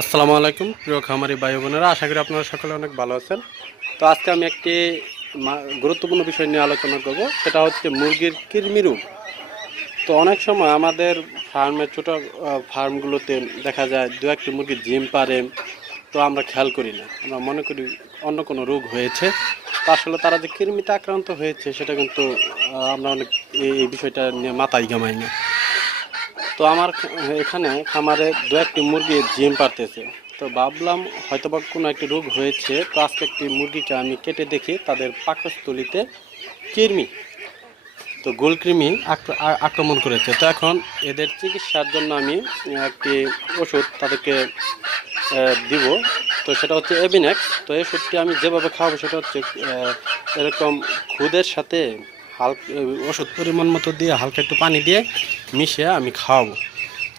আসসালামু আলাইকুম। প্রিয় খামারি ভাই বোনেরা, আশা করি আপনারা সকলে অনেক ভালো আছেন। তো আজকে আমি একটি গুরুত্বপূর্ণ বিষয় নিয়ে আলোচনা করব, সেটা হচ্ছে মুরগির কৃমি রোগ। তো অনেক সময় আমাদের ফার্মের ছোটো ফার্মগুলোতে দেখা যায় দু একটি মুরগি জিম পারে, তো আমরা খেয়াল করি না। আমরা মনে করি অন্য কোনো রোগ হয়েছে। আসলে তারা যে কৃমিতে আক্রান্ত হয়েছে, সেটা কিন্তু আমরা অনেক এই বিষয়টা নিয়ে মাথায় গামাই না। তো আমার এখানে খামারে দু একটি মুরগি জিম পারতেছে তো ভাবলাম হয়তো বা কোনো একটি রোগ হয়েছে, তো আজকে একটি মুরগিকে আমি কেটে দেখি তাদের পাকস্থলিতে কৃমি। তো গোলকৃমি আক্র- আক্রমণ করেছে। তো এখন এদের চিকিৎসার জন্য আমি একটি ওষুধ তাদেরকে দিব। তো সেটা হচ্ছে এবিনেক্স তো এই ওষুধটি আমি যেভাবে খাওয়াবো সেটা হচ্ছে এরকম খুদের সাথে হালকা ওষুধ পরিমাণ মতো দিয়ে হালকা একটু পানি দিয়ে মিশিয়ে আমি খাওয়াবো।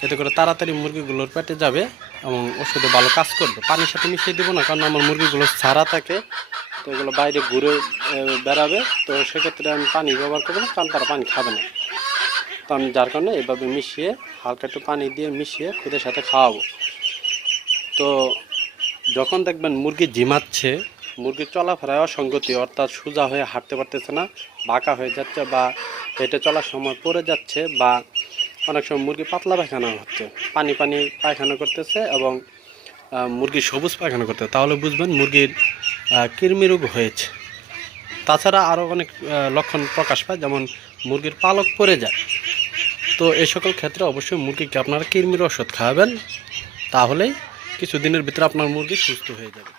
এতে করে তাড়াতাড়ি মুরগিগুলোর পেটে যাবে এবং ওষুধে ভালো কাজ করবে। পানির সাথে মিশিয়ে দেবো না, কারণ আমার মুরগিগুলো ছাড়া থাকে, তো এগুলো বাইরে ঘুরে বেড়াবে। তো সেক্ষেত্রে আমি পানি ব্যবহার করব না, কারণ তারা পানি খাবে না। তো আমি যার কারণে এভাবে মিশিয়ে হালকা একটু পানি দিয়ে মিশিয়ে খুদের সাথে খাওয়াবো। তো যখন দেখবেন মুরগি জিমাচ্ছে মুরগির চলাফেরায় অসঙ্গতি, অর্থাৎ সোজা হয়ে হাঁটতে পারতেছে না, বাঁকা হয়ে যাচ্ছে বা হেঁটে চলার সময় পড়ে যাচ্ছে বা অনেক সময় মুরগি পাতলা পায়খানা হচ্ছে। পানি পানি পায়খানা করতেছে এবং মুরগি সবুজ পায়খানা করতেছে তাহলে বুঝবেন মুরগির কৃমি রোগ হয়েছে। তাছাড়া আরও অনেক লক্ষণ প্রকাশ পায়, যেমন মুরগির পালক পড়ে যায়। তো এই সকল ক্ষেত্রে অবশ্যই মুরগিকে আপনারা কৃমির ওষুধ খাওয়াবেন, তাহলেই কিছুদিনের ভিতরে আপনার মুরগি সুস্থ হয়ে যাবে।